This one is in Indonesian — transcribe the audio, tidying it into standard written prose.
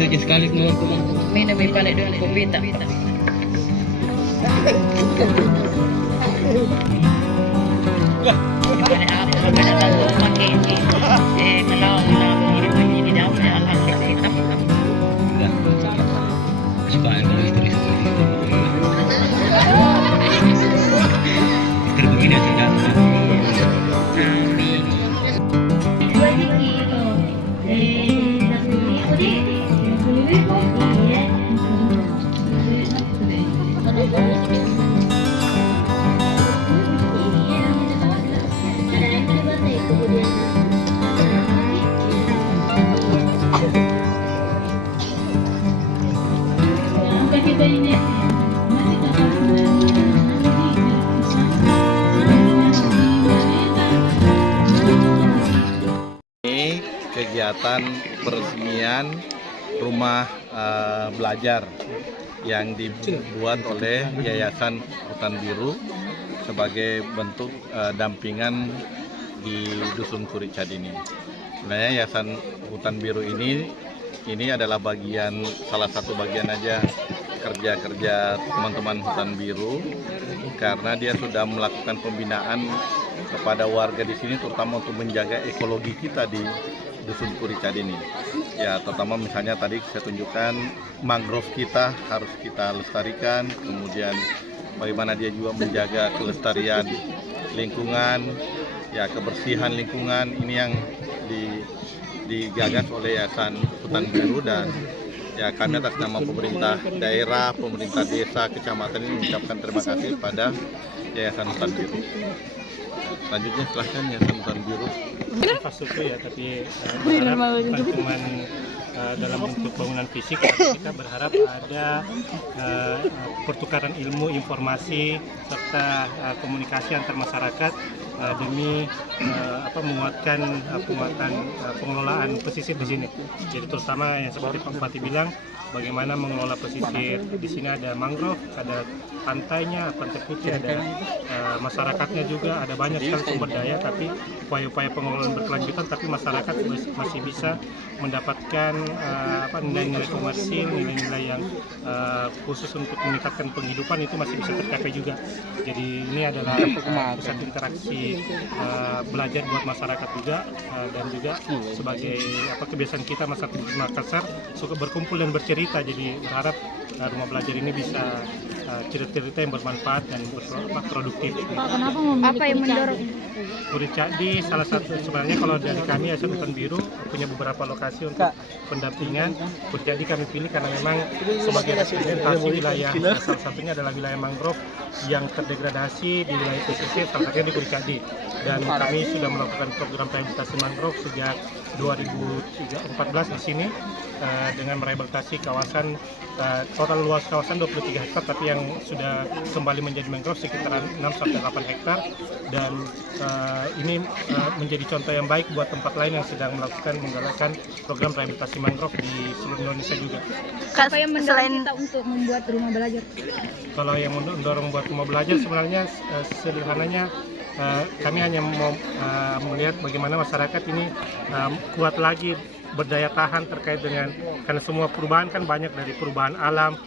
itu aja sekali mau Minum panik dengan kopi tak. suka kalau istri seperti itu. Istri begini aja kan. Ini kegiatan peresmian rumah belajar yang dibuat oleh Yayasan Hutan Biru sebagai bentuk dampingan di Dusun Kuricad ini. Sebenarnya Yayasan Hutan Biru ini adalah salah satu bagian aja kerja teman-teman Hutan Biru, karena dia sudah melakukan pembinaan kepada warga di sini, terutama untuk menjaga ekologi kita di Dusun Kuricad ini. Ya, terutama misalnya tadi saya tunjukkan mangrove kita harus kita lestarikan, kemudian bagaimana dia juga menjaga kelestarian lingkungan, ya kebersihan lingkungan ini yang digagas oleh Yayasan Hutan Biru, dan ya kami atas nama pemerintah daerah, pemerintah desa, kecamatan ini mengucapkan terima kasih pada Yayasan Hutan Biru. Selanjutnya silahkan Yayasan Hutan Biru. Infrastruktur ya, tapi berharap bukan cuma dalam bentuk bangunan fisik, tapi kita berharap ada pertukaran ilmu, informasi, serta komunikasi antar masyarakat demi menguatkan pengelolaan pesisir di sini. Jadi terutama yang seperti Pak Bupati bilang, bagaimana mengelola pesisir. Di sini ada mangrove, ada pantainya, pantai putih, ada masyarakatnya juga, ada banyak sekali sumber daya, tapi upaya-upaya pengelolaan berkelanjutan, tapi masyarakat masih bisa mendapatkan nilai-nilai komersil, nilai-nilai yang khusus untuk meningkatkan penghidupan itu masih bisa tercapai juga. Jadi ini adalah pusat interaksi belajar buat masyarakat juga, dan juga sebagai kebiasaan kita masyarakat di Makassar suka berkumpul dan bercerita. Jadi berharap rumah belajar ini bisa cerita-cerita yang bermanfaat dan produktif. Pak, kenapa apa yang mendorong? Kuricad salah satu, sebenarnya kalau dari kami Yayasan Hutan Biru punya beberapa lokasi untuk pendampingan. Kuricad kami pilih karena memang sebagai representasi wilayah, salah satunya adalah wilayah mangrove yang terdegradasi di wilayah pesisir, salah satunya di Kuricad. Dan kami sudah melakukan program rehabilitasi mangrove sejak 2014 di sini, dengan merehabilitasi kawasan, total luas kawasan 23 hektar, tapi yang sudah kembali menjadi mangrove sekitar 6-8 hektar. Dan ini menjadi contoh yang baik buat tempat lain yang sedang menggalakkan program rehabilitasi mangrove di seluruh Indonesia juga. Apa yang mendorong kita untuk membuat rumah belajar? Kalau yang mendorong buat rumah belajar sebenarnya sederhananya, kami hanya mau melihat bagaimana masyarakat ini kuat lagi berdaya tahan terkait dengan, karena semua perubahan kan banyak, dari perubahan alam,